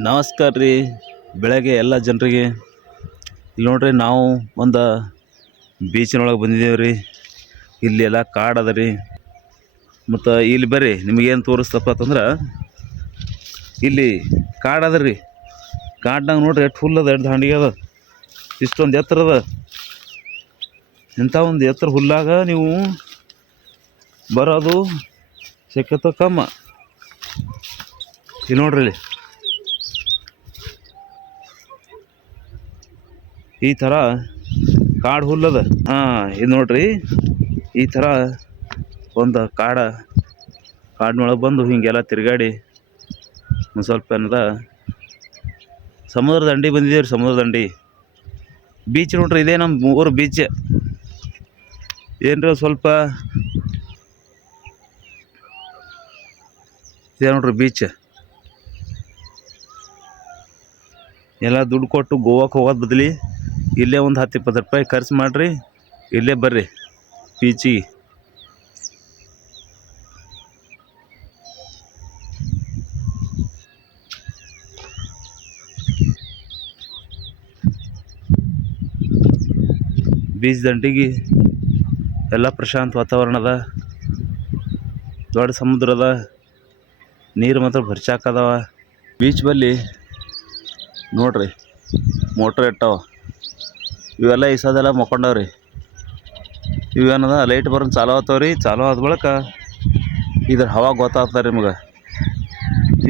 ನಮಸ್ಕಾರ ರೀ. ಬೆಳಗ್ಗೆ ಎಲ್ಲ ಜನರಿಗೆ ಇಲ್ಲಿ ನೋಡ್ರಿ, ನಾವು ಒಂದು ಬೀಚಿನೊಳಗೆ ಬಂದಿದ್ದೇವೆ ರೀ. ಇಲ್ಲಿ ಎಲ್ಲ ಕಾಡು ಅದ ರೀ. ಮತ್ತು ಇಲ್ಲಿ ಬರ್ರಿ, ನಿಮಗೇನು ತೋರಿಸ್ತಪ್ಪ ಅಂತಂದ್ರೆ ಇಲ್ಲಿ ಕಾಡು ಅದ ರೀ. ಕಾಡ್ನಾಗ ನೋಡ್ರಿ ಎಷ್ಟು ಹುಲ್ಲು ಅದ, ಎಷ್ಟು ದಾಂಡಿಗೆ ಅದ, ಇಷ್ಟೊಂದು ಎತ್ತರ ಅದ. ಇಂಥ ಒಂದು ಎತ್ತರ ಹುಲ್ಲಾಗ ನೀವು ಬರೋದು ಶಕ್ಯತ ಕಮ್ಮ. ಇಲ್ಲಿ ನೋಡ್ರಿ, ಇಲ್ಲಿ ಈ ಥರ ಕಾಡು ಹುಲ್ಲದ. ಇದು ನೋಡ್ರಿ, ಈ ಥರ ಒಂದು ಕಾಡಿನೊಳಗೆ ಬಂದು ಹೀಗೆಲ್ಲ ತಿರುಗಾಡಿ ಒಂದು ಸ್ವಲ್ಪ ಏನದ ಸಮುದ್ರ ದಂಡಿ ಬಂದಿದ್ದೇವೆ ರೀ. ಸಮುದ್ರ ದಂಡಿ ಬೀಚ್ ನೋಡ್ರಿ, ಇದೇ ನಮ್ಮ ಊರು ಬೀಚ್. ಏನ್ರಿ ಸ್ವಲ್ಪ ಇದೇ ನೋಡ್ರಿ ಬೀಚ್. ಎಲ್ಲ ದುಡ್ಡು ಕೊಟ್ಟು ಗೋವಾಕ್ಕೆ ಹೋಗೋದು ಬದಲಿ ಇಲ್ಲೇ ಒಂದು 10-20 ರೂಪಾಯಿ ಖರ್ಚು ಮಾಡಿರಿ, ಇಲ್ಲೇ ಬರ್ರಿ ಬೀಚಿಗೆ. ಬೀಚ್ ದಂಡಿಗೆ ಎಲ್ಲ ಪ್ರಶಾಂತ ವಾತಾವರಣ ಅದ, ದೊಡ್ಡ ಸಮುದ್ರ ಅದ, ನೀರು ಮಾತ್ರ ಭರ್ಚಾಕದವ. ಬೀಚ್ ಬಲ್ಲಿ ನೋಡ್ರಿ ಮೋಟ್ರ್ ಇಟ್ಟಾವ, ಇವೆಲ್ಲ ಇಸೋದೆಲ್ಲ ಮಕ್ಕೊಂಡವ್ರಿ. ಇವೇನದ ಲೈಟ್ ಬರೋದು ಚಾಲು ಆಗ್ತಾವ್ರಿ. ಚಾಲು ಆದ ಬಳಿಕ ಇದ್ರ ಹವಾ ಗೊತ್ತಾಗ್ತಾರೆ ನಿಮ್ಗೆ.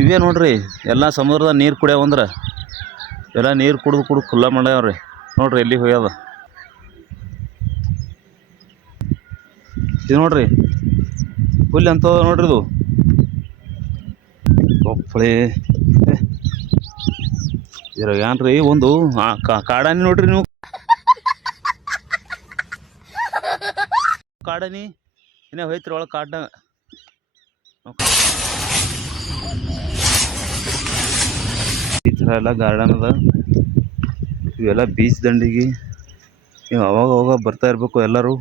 ಇವೇ ನೋಡ್ರಿ, ಎಲ್ಲ ಸಮುದ್ರದ ನೀರು ಕುಡಿಯವಂದ್ರೆ ಎಲ್ಲ ನೀರು ಕುಡಿದು ಖುಲ್ಲ ಮಾಡ್ಯಾವ್ರಿ. ನೋಡ್ರಿ ಎಲ್ಲಿ ಹೋಗ್ಯದ ಇದು. ನೋಡ್ರಿ ಹುಲ್ಲು ಅಂತದ ನೋಡ್ರಿ, ಇದು ಕೊಪ್ಪಳಿ ಇದ್ರಾಗ ಏನ್ರಿ ಒಂದು ಕಾಡಾನಿ ನೋಡ್ರಿ. ನೀವು ಕಾಡಾನಿ ಇನ್ನೇ ಹೋಯ್ತ್ರಿ ಒಳಗೆ ಕಾಡ್ನಾಗ. ಈ ಥರ ಎಲ್ಲ ಗಾರ್ಡನ್ ಅದ. ಇವೆಲ್ಲ ಬೀಚ್ ದಂಡಿಗೆ ನೀವು ಅವಾಗ ಬರ್ತಾ ಇರಬೇಕು. ಎಲ್ಲರೂ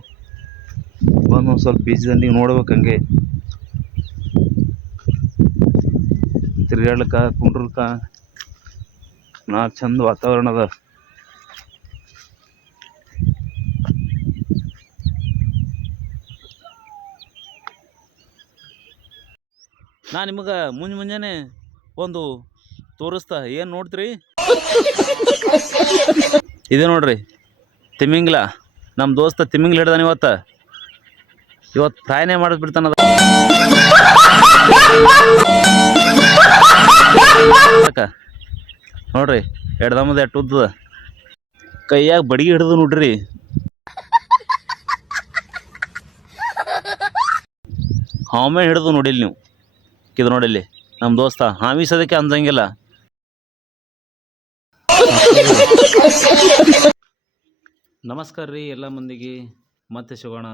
ಒಂದು ಸ್ವಲ್ಪ ಬೀಚ್ ದಂಡಿಗೆ ನೋಡ್ಬೇಕು. ಹಂಗೆ ತಿರ್ಗಾಡ್ಲಿಕ್ಕ ಕುಂಡ್ರಲ್ಕ ಚಂದ ವಾತಾವರಣ ಅದ. ನಾ ನಿಮಗೆ ಮುಂಜಾನೆ ಒಂದು ತೋರಿಸ್ತಾ, ಏನು ನೋಡ್ತೀರಿ? ಇದೆ ನೋಡ್ರಿ ತಿಮಿಂಗ್ಲ. ನಮ್ಮ ದೋಸ್ತ ತಿಮಿಂಗ್ಲ ಹಿಡ್ದಾನ ಇವತ್ತು ಫ್ರೈನೇ ಮಾಡಿಸ್ಬಿಡ್ತಾನದ. ನೋಡ್ರಿ ಎಡ್ದಮ್ಮದ ಎಷ್ಟು ಉದ್ದದ, ಕೈಯಾಗ ಬಡಿಗೆ ಹಿಡ್ದು ನೋಡ್ರಿ. ಹಾವೇ ಹಿಡ್ದು ನೋಡಿಲ್ಲ ನೀವು. ಇದು ನೋಡಿಲ್ಲಿ ನಮ್ಮ ದೋಸ್ತ ಹಾವಿಸೋದಕ್ಕೆ ಅಂದಂಗಿಲ್ಲ. ನಮಸ್ಕಾರ ರೀ ಎಲ್ಲ ಮಂದಿಗೆ, ಮತ್ತೆ ಸಿಗೋಣ.